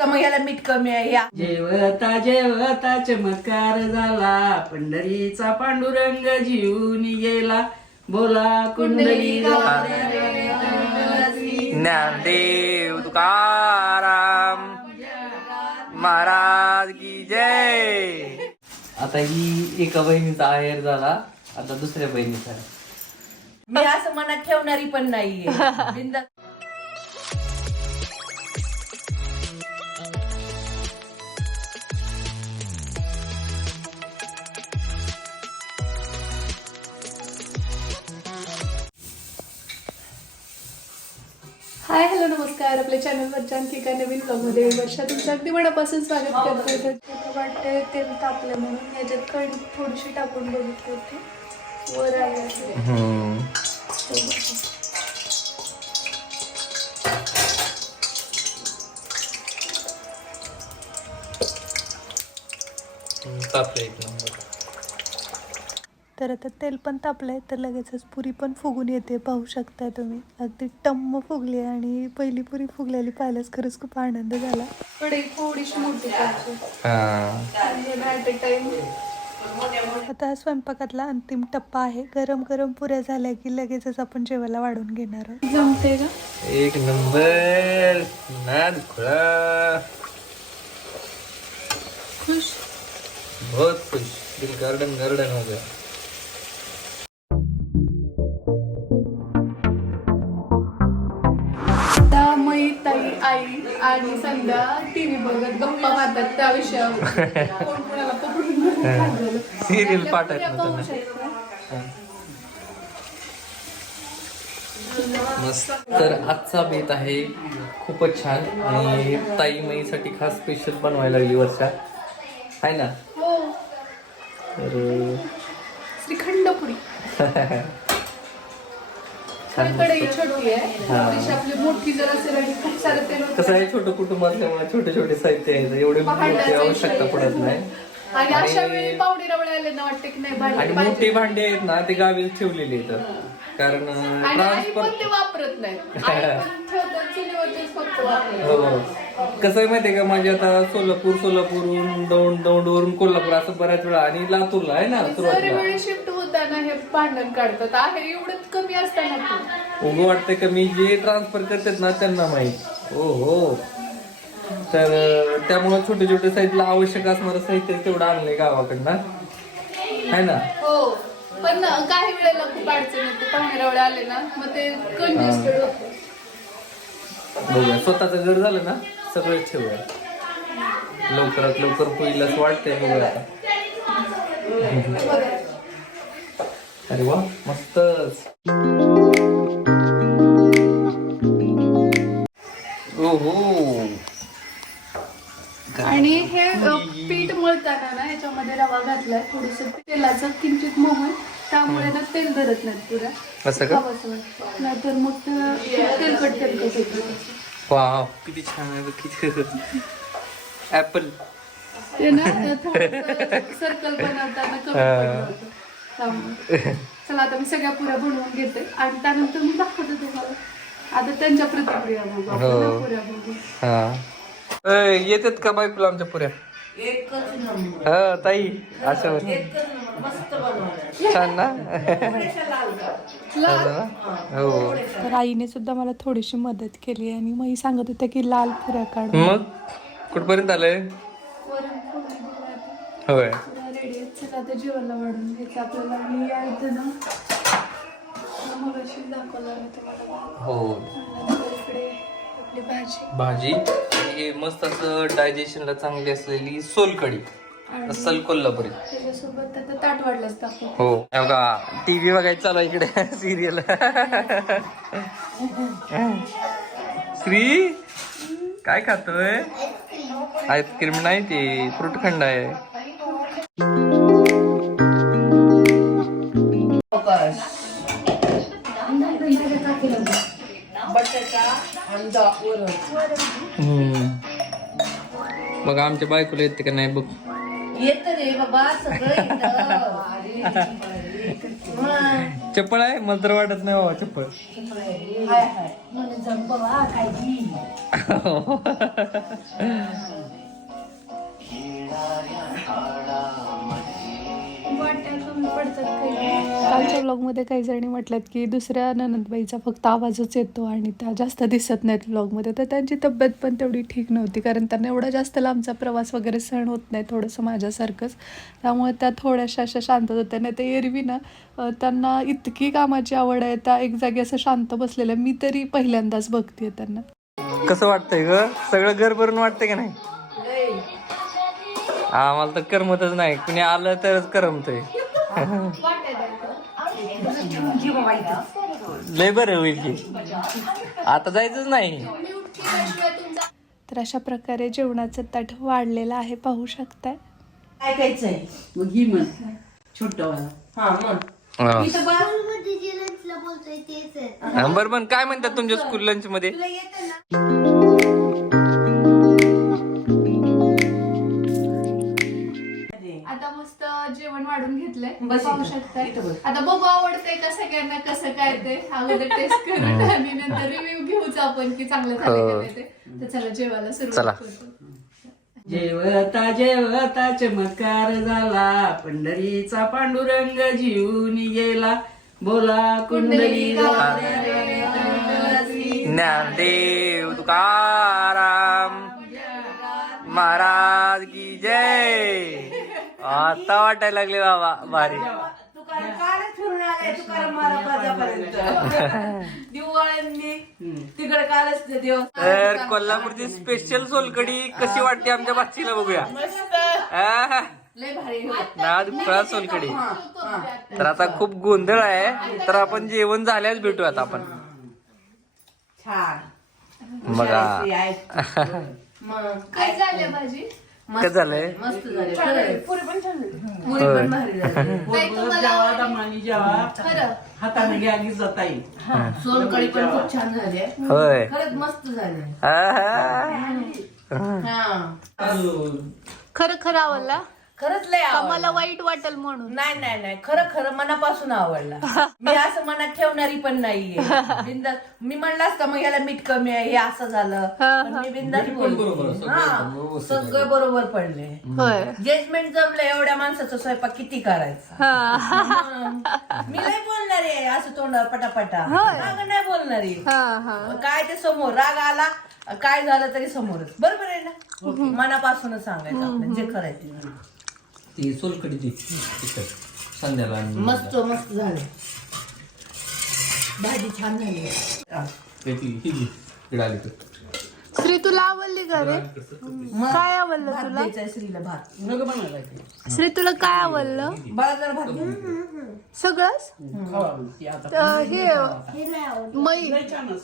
तर मग याला मीठ कमी आहे या? जेवता जेवता चमत्कार झाला. पंढरीचा पांडुरंग जीवन गेला. बोला कुंडली ज्ञानदेव तुकाराम. महाराज की जय. आता ही एका बहिणीचा आहेर झाला. आता दुसऱ्या बहिणीचा मी असं मनात ठेवणारी पण नाहीये. नमस्कार आपल्या चॅनलवरच्या आणखी एका नवीन ब्लॉगमध्ये वर्षा तुमचं अगदी मनापासून स्वागत करते. तर तिथं वाटतं तेल तापलं म्हणून याच्यात कणी थोडीशी टाकून बघितली होती. वर आली. तापलं एक नंबर. तर आता तेल पण तापलंय तर लगेचच पुरी पण फुगून येते पाहू शकताय तुम्ही. अगदी टम्म फुगली आहे आणि पहिली पुरी फुगलेली पाहिल्यास खरंच खूप आनंद झाला. कढई थोडीशी मोठी आता स्वयंपाकातला अंतिम टप्पा आहे. गरम गरम पुऱ्या झाल्या की लगेचच आपण जेवायला वाढून घेणार आहोत. जमते का? एक नंबर. नाद खुश? बहुत खुश. दिल गार्डन गार्डन हो गया. संध्या टीव्ही बघत गप्पा मारतात त्या विषयावर. कोण कोणाला पकडून. शकता. मस्त. तर आजचा बेत आहे खूपच छान आणि ताई माईसाठी खास स्पेशल बनवायला लागली वर्षा आहे ना? हो. तर श्रीखंड पुरी कढई मस्त. छोटी आहे. थोडीशी आपली मोठी जर असेल आणि खूप सारं तेल होतं. कसं आहे छोटं कुटुंब असल्यामुळे छोटे छोटे साहित्य आहे एवढे मोठी आवश्यकता पडत नाही आणि अशा वेळी पावडे रवळे आले ना वाटते की नाही आणि भांडी मोठी. भांडी आहेत ना ते गावी ठेवलेली आहेत कारण आणि आई ट्रान्सफर पण ते वापरत नाही आई पण ठेवतात चुलीवरतीच फक्त वापरतात हो कसं आहे माहितीये का माझे आता सोलापूर सोलापूरहून दौंड दौंडवरून कोल्हापूर असं बऱ्याच वेळा आणि लातूरला आहे ना जर सुरुवातीला वेळी शिफ्ट होताना हे भांडण काढतात. आहे एवढं कमी असताना पण. उगं वाटतं का मी जे ट्रान्सफर करतात ना त्यांना माहीत. हो हो. तर अं, त्यामुळं छोटे छोटे साहित्याला आवश्यक असणारं साहित्य तेवढं आणलंय गावाकडनं. आहे ना? हो. पण काही वेळेला खूप अडचण येते. पाहुणे रवळे आले ना मग ते कंजेस्टेड होतं बघूया. स्वतःचं घर झालं ना सगळं ठेवूया. लवकरात लवकर होईल असं वाटतंय बघूया आता. अरे वा मस्तच ओहो. आणि हे अ, पीठ मळताना ना याच्यामध्ये रवा घातलाय थोडस तेलाचं किंचित मोहन त्यामुळे ना तेल धरत नाही पुरा असं का? खावंसं वाटतं. नाहीतर मग ते तेलकट तेलकट होतं वाव. किती छान आहे बघ, किती. ऍपल ते ना सर्कल बनवताना कमी पडलं होतं. त्यामुळे. चला आता मी सगळ्या पुऱ्या बनवून घेते. आणि त्यानंतर मी दाखवते तुम्हाला. आता त्यांच्या प्रतिक्रिया बघू. आपण हो. पुऱ्या बघू. हा. येतात का बायकोला आमच्या पुऱ्या? एकच नंबर. हा ताई अशा होती. एकच नंबर. मस्त बनवलं छान ना? हो? तर आईने सुद्धा मला थोडीशी मदत केली आणि मग सांगत होते की लाल पुऱ्या काढ मग? कुठपर्यंत आलंय? होय. चला आता जेवायला वाढून घ्यायचं. आपल्याला आणि या इथं ना मग अशी दाखवलं मी तुम्हाला. हो. नंतर इकडे आपली भाजी. भाजी. आणि हे मस्त असं डायजेशनला चांगली असलेली सोलकढी. अस्सल कोल्हापुरी. त्याच्यासोबत आता ताट वाढलंच दाखव हो. बघा टीव्ही बघायचं चालू इकडे सिरियल श्री काय खातोय? आईस्क्रीम नाही ते फ्रूट खंड आहे. बटाटा अंडा वरण. हम्म. बघ आमच्या बायकोला येते का नाही बघ? येत रे बाबा सगळं येतं. मग, चप्पल आहे? मला तर वाटत नाही बाबा चप्पल. हाय हाय. पडतात काही. कालच्या ब्लॉगमध्ये काही जणी म्हटल्यात की दुसऱ्या ननदबाईचा फक्त आवाजच येतो आणि त्या जास्त दिसत नाहीत ब्लॉगमध्ये तर त्यांची तब्येत पण तेवढी ठीक नव्हती कारण त्यांना एवढा जास्त लांबचा प्रवास वगैरे सहन होत नाही थोडंसं माझ्यासारखंच. त्यामुळे त्या थोड्याशा अशा शांत होत्या. नाही ते एरवी ना त्यांना इतकी कामाची आवड आहे. त्या एक जागी असं शांत बसलेल्या. मी तरी पहिल्यांदाच बघते त्यांना. कसं वाटतंय ग? सगळं घर भरून वाटतंय का नाही? आम्हाला तर करमतच नाही. कुणी आलं तरच करमतंय. लय बरं होईल की. आता जायचंच नाही. तर अशा प्रकारे जेवणाचं ताट वाढलेलं आहे पाहू शकताय. काय खायचंय मग ही म्हण. छोट वाला. हा मग हा. इथं बा हा, बरं पण काय म्हणतात तुमच्या स्कूल लंच मध्ये जेवण वाढून घेतलंय. बस पाहू इथं. शकताय. इथं बस. आता बघू आवडतंय का सगळ्यांना कसं काय ते? अगोदर टेस्ट करून आणि नंतर रिव्ह्यू घेऊच आपण की चांगलं झालं का नाही ते. तर चला जेवायला चला. सुरुवात करतो जेवता जेवता चमत्कार झाला. पंढरीचा पांडुरंग जीवन गेला. बोला कुंडली ज्ञानदेव तुकाराम. महाराज की जय. आता वाटायला लागले बाबा भारी. तुकाराम कालच फिरून आले तुकाराम महाराजापर्यंत दिवाळ्यांनी तिकडे कालच ते दिवस तर कोल्हापूरची स्पेशल सोलकडी कशी वाटते आमच्या बाचीला बघूया. भारी नाद सोलकडी तर आता खूप गोंधळ आहे तर आपण जेवण झाल्यास भेटू आता आपण. छान. बघा. काय झालं भाजी? काय झालंय? मस्त झाले. पुरी पण छान झाली. पुरी होय. पण भारी झाली. ताई, तुम्हाला जेवा दमानी जाता येईल पण खूप छान झाली होय. खरंच मस्त झाले आहा. हा. खरं खरं आवडला? खरंच लय का आवडला. मला वाईट वाटेल म्हणून. नाही नाही नाही. खरं खरं मनापासून आवडला. मी असं मनात ठेवणारी पण नाहीये. बिंदास. मी म्हणलं असतं मग याला मीठ कमी आहे हे असं झालं. पण मी बिंदास बोलते हा सगळं बरोबर पडले. होय. जजमेंट जमलं एवढ्या माणसाचा स्वयंपाक किती करायचा? मी नाही बोलणार आहे असं तोंडावर पटापटा. राग नाही बोलणारी काय ते समोर राग आला काय झालं तरी समोरच. बरोबर आहे ना? मनापासूनच सांगायचं आपलं जे करायचं ती सोलकडी ती संध्याला मस्त मस्त झालं. भाजी छान झाली. श्री तुला आवडली का रे? काय आवडलं तुला? श्रीला भात. नग. श्री तुला काय आवडलं? बाळा जरा भात. सगळंच? खावा ती आता. तर हे मै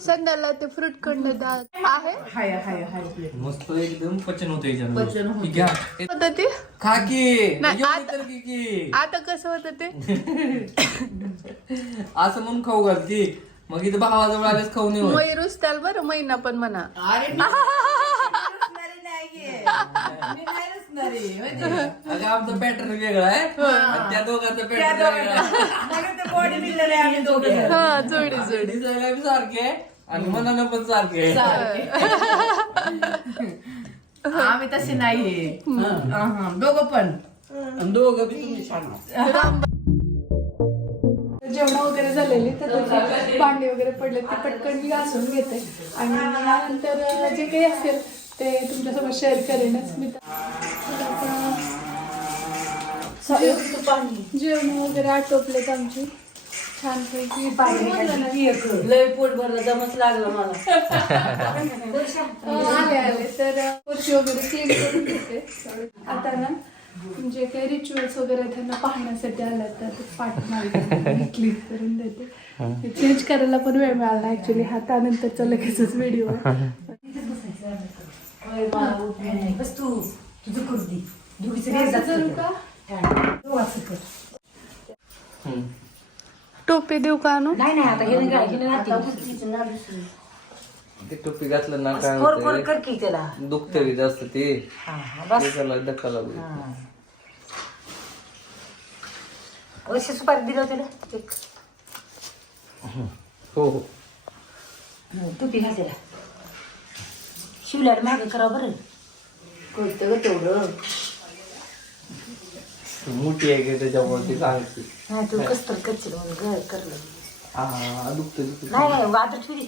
संध्याला ते फ्रूट कडनं डाळ आहे. हाय हाय हाय प्लेट मस्त एकदम पचन होतं याच्यानं. पचन होतं. घ्या. ए, होतं ते? खा की नाही, एवढी आता- तर की की. आता कसं होतं ते? असं म्हणून खाऊ घालती. मग इथं भावाजवळ आल्यास खाऊ नये होत. मै रुसत्याल बरं मैना पण म्हणा. अरे मी रुसणारी नाहीये. मी नाही रुसणारी म्हणजे अगं आमचं पॅटर्न वेगळा आहे. आणि त्या दोघांचं त्या पॅटर्न वेगळा आहे. म्हणून ते बॉडी बिल्डर आहे आम्ही दोघे. हा जोडी जोडी. दिसायला बी सारखे आहे. आणि मनानं पण सारखे आहे. आम्ही तसे नाहीये. हा, हा. दोघं पण. आणि दोघं बी तुम्ही छान आहात. जेवण वगैरे झालेली तर त्याची भांडी वगैरे पडले ते पटकन मी घासून घेते. आणि यानंतर जे काही असेल ते तुमच्यासोबत शेअर करेनच. मी जेवण वगैरे आटोपलेत आमची. छानपैकी लय पोट भरलं दमच लागलं मला. आले आले. तर वगैरे क्लीन करून घेते. आता ना जे काही रिच्युअल्स वगैरे त्यांना पाहण्यासाठी आल्या तर क्लीन करून देते. चेंज करायला पण वेळ मिळाला ऍक्च्युली हा त्यानंतरचा लगेचच व्हिडिओ बस तू तुझं. टोपी देऊ का आणू? नाही नाही आता हे नाही ते टोपी घातलं ना काय कोर कोर होतंय कर की त्याला. दुखतंय जास्त ते. हा, हा, बस. ते त्याला धक्का लागू हा. वर्ष सुपारी दिलं त्याला एक. हो हो. टोपी घाल शिवल्याला मागं करा बरं. कळतं ग तेवढं. मोठी आहे की त्याच्यामुळे ती सांगते हा तू कस तर करशील म्हणून घर करलं हा दुखतं दुखतं नाही नाही वादळ ठेवली.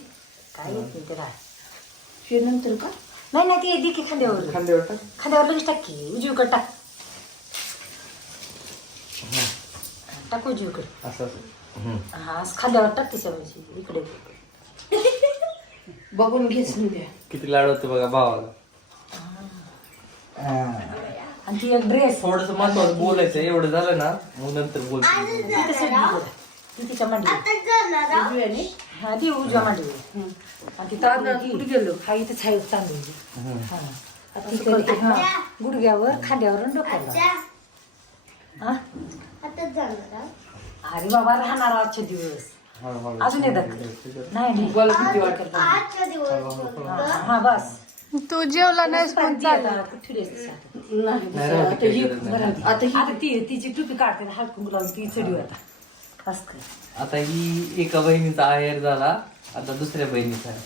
काय नाही त्याला शे नंतर का? नाही नाही ते दिकी खांद्यावर. खांद्यावर टाक. खांद्यावर लगेच टाक की उजवीकडे टाक. टाक उजवीकडे. असं असं. हा असं खांद्यावर टाक त्याच्या म्हणजे इकडे. बघून घेच द्या किती लाड होते बघा भावाला. आणि ती एक ड्रेस थोडस महत्वाचं बोलायचं एवढं झालं ना मग नंतर बोलतो. तिच्या हा ती उजव्या तांदूळ गेलो? हा तांदूळ हा. हा. गुडघ्यावर खांद्यावर डोक्यावर हा? अरे बाबा राहणार आजचे दिवस. अजून एकदा. नाही हा, हा बस. तू जेवला नाहीस पण आता? नाही आता ही ही तिची टुपी काढते हात कुंकू लावून ती चढी आता. कर आता ही एका बहिणीचा आहेर झाला आता दुसऱ्या बहिणीचा. आहे.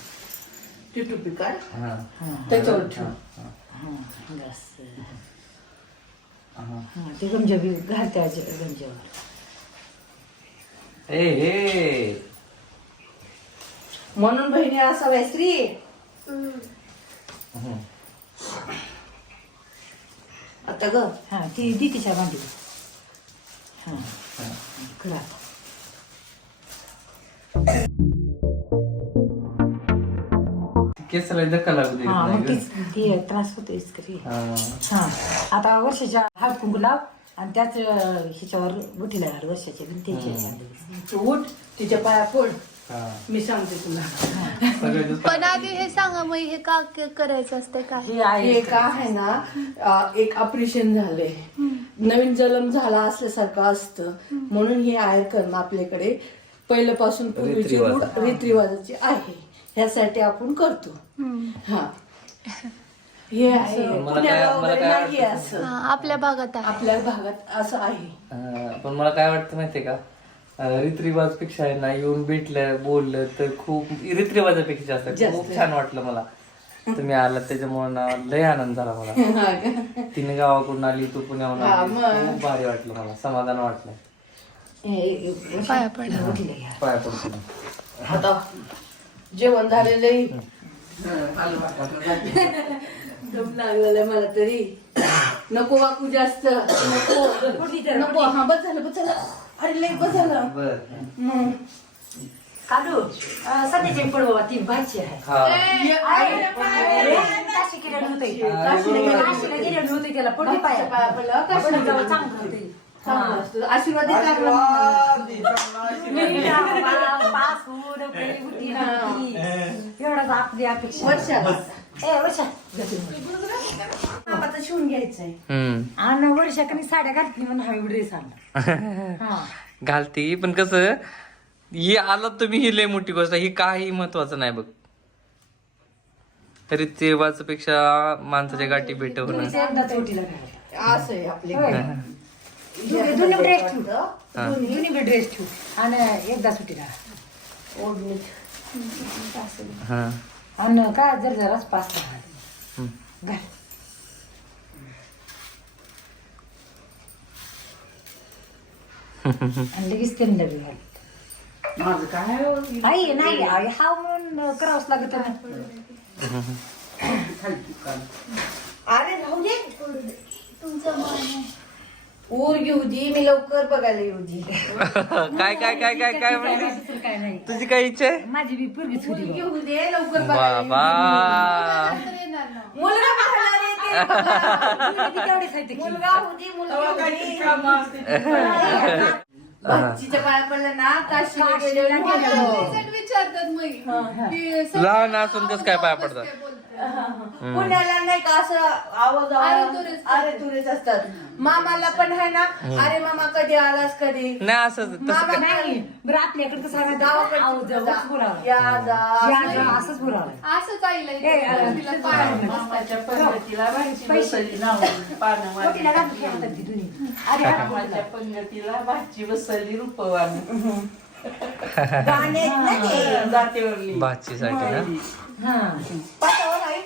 ती टोपी काढ. हा. त्याच्यावर ठेव. हा, बस हा. हा, ते गमजा बी घालते आजी गमजावर ए हे. म्हणून बहिणी असाव्या स्त्री हम्म. आता ग हा ती दी तिच्या मांडीवर हा. करा केसाला धक्का लागू देत हा नाही मग ग. तीच ती त्रास होतो हा. हा. आता वर्षाच्या हात कुंकू लाव आणि त्याच अं, ह्याच्यावर गुठीला घाल वर्षाच्या भिंतीच्या तू उठ तिच्या पाया हा. मी सांगते तुला. सगळे पण आधी हे सांगा मग हे का क- करायचं असते का? हे आहे. हे का आहे ना अं, एक ऑपरेशन झालंय. नवीन जन्म झाला असल्यासारखं असतं. म्हणून हे आहेर करणं आपल्याकडे. पहिल्यापासून पूर्वीचे रीतरिवाज. रूढ रीतरिवाजाचे आहे. ह्यासाठी आपण करतो. हा. हे आहे. मला पुण्याला काय- मला वगैरे काय नाही वाटतं- असं. हा, आपल्या भागात आहे. आपल्या भागात असं आहे. अं, पण मला काय वाटतं माहितीये का? अं, रीतरिवाजपेक्षा आहे ना येऊन भेटलं बोललं तर खूप रीतरिवाजापेक्षा जास्त जास्त. खूप छान वाटलं मला. तुम्ही आलात त्याच्यामुळे ना लय आनंद झाला मला. हा का? तिने गावाकडून आली तू पुण्याहून हा, आली मग. खूप भारी वाटलं मला. समाधान वाटलं. पाया पडा गुठीला घ्या पाया पडतो. आता जेवण झालेलं आहे. दम लागलेलं मला तरी. नको वाकू जास्त. नको. नको. हा बस झालं बस झालं. अरे लई बस झालं. बर मग. कालू सध्याची बाबा ती भाची आहे हा. काशी केलेलं होते काशीला गेलेलं होते त्याला. पडली पाया पडलं चांगलं होते चांगलं असतं. आशीर्वाद. दे चांगला एवढाच आपली अपेक्षा वर्षा ए वर्षा आता शिवून घ्यायचंय हम्म आणि वर्षा साड्या घातली म्हणून हा ड्रेस आणला हा घालती पण कसं ही आलं तुम्ही ही लय मोठी गोष्ट. ही काही महत्वाचं नाही बघ. रीतिरिवाजपेक्षा माणसाच्या गाठी भेट होणं तुमचं एकदा चोटीला घाल असं आहे आपले. दोन्ही दोन्ही ड्रेस ठेवू दोन्ही दोन्ही ड्रेस ठेवू. आणि एकदा सुटीला ओढणी हा. आणि का जर जराच पाच घाल हम्म. घाल. आणि लगेच ते नवी घाल माझं काय हो? आई नाही आई हा म्हणून करावंच लागत ना अरे राहू दे. ऊर घेऊ दे मी लवकर बघायला येऊ दे काय काय काय काय काय म्हणली दुसरं काय नाही तुझी काय इच्छा आहे माझी बी पूर्वीच होती बाबा. घेऊ दे लवकर बघायला येऊ बाबा दे. मुलगा बघायला येते बघा. मुलगी तेवढीच आहे ती. मुलगा होऊ दे मुलगा होऊ दे. भाचीच्या पाया पडलं ना काशीला गेलेलं होतं. विचारतात मग की स- लहान असून कस काय पाया पडतात पुण्याला नाही का असं आवाज अरे तुरेच अरे तुरेच असतात. मामाला पण आहे ना? अरे मामा कधी आलास कधी? नाही असं मामा नाही. बरं आपल्याकडे कसं आहे गावाकडे आव जाऊच बोलावं. या जा या जा असंच बोलावं. असंच आईला ए, अरे, तिला पाया मामाच्या बसली पानं हा, पंगतीला भाची बसली रूपवान. गाणे आहेत ना ते. जातेवरली. भाचीसाठी ना? हा. पाटावर नाही?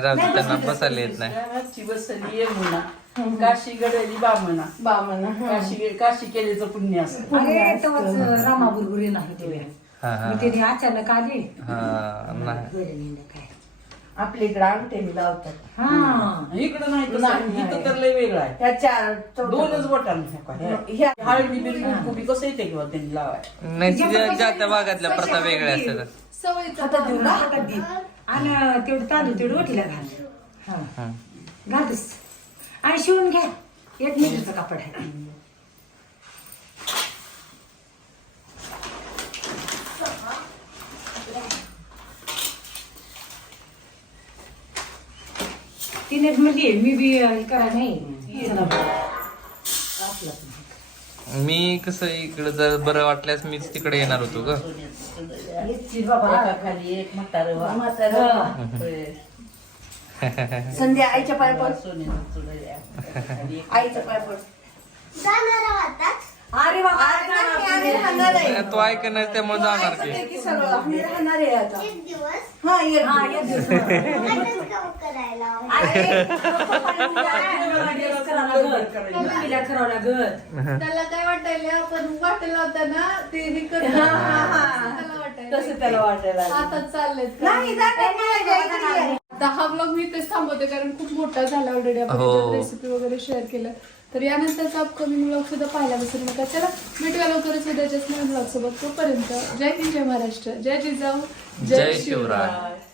राहू दे, त्यांना बसायला येत नाही. गावाची बसली यमुना काशी गडली बामना बामण काशी काशी केलेचं पुण्य असतं. अरे तेव्हाच रामा बुरबुरी नाही हा हा त्याने अचानक आले. हा नाही काय. आपल्या इकडे अंगठे मी लावतात. हा इकडं नाही तसं. इथं तर लय वेगळं आहे. ह्या चार दोनच बोटांना ह्या हळदी बिल कुंकुमी कसं येते किंवा त्यांनी लावाय? नाही तिच्या ज्या त्या भागातल्या प्रथा वेगळ्या असतात. हातात देऊ हातात आणि तेवढं तांदूळ तेवढं ओटीला घाल. हा. हा. घालतोस आणि शिवून घ्या. एक मीटरचं कापड आहे. तिने मध्ये मी बी हे करा नाही. आपलं. पण. मी कसं इकडे जर बरं वाटल्यास मीच तिकडे येणार होतो ग. येतील बाबा. एका खाली एक म्हातारं वा. होय. संध्या आईच्या पाय पड. सोन्याचं चुडं आहे. खाली एक आईच्या पाय पड. अरे बाबा आम्ही राहणार आहे. तो ऐकणार त्यामुळे जाणार की ते की सगळं आम्ही राहणार आहे आता हा एक हा, दिवस. एक दिवस अरे, पप्पाने उद्या करावं लागत. मम्मीला करावं लागत. त्याला काय वाटायला आपण वाटायला होता ना ते हे करतो हा, हा, हा. त्याला वाटायला तसं त्याला वाटायला लागलं. आता चाललेत नाही जाणार नाही, जायचं नाही. आता हा ब्लॉग मी इथेच थांबवते कारण खूप मोठा झाला ऑलरेडी आपण हो. रेसिपी वगैरे शेअर केलं तर यानंतरचा अपकमिंग ब्लॉग सुद्धा पाहायला विसरू नका चला. भेटूया लवकरच उद्याच्याच नवीन ब्लॉग सोबत. तोपर्यंत जय हिंद जय महाराष्ट्र. जय जिजाऊ. जय शिवराय.